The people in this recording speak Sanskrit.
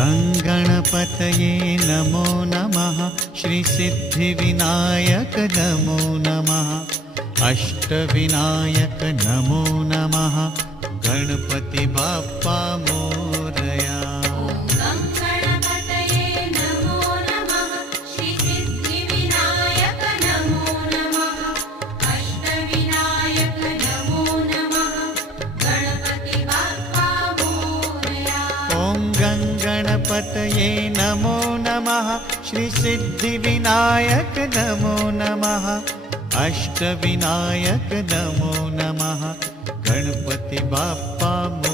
गङ्गणपतये नमो नमः। श्रीसिद्धिविनायक नमो नमः। अष्टविनायक नमो नमः। गणपति बाप्पा मोरया। गणपतये नमो नमः। श्रीसिद्धिविनायक नमो नमः। अष्टविनायक नमो नमः। गणपति बाप्पा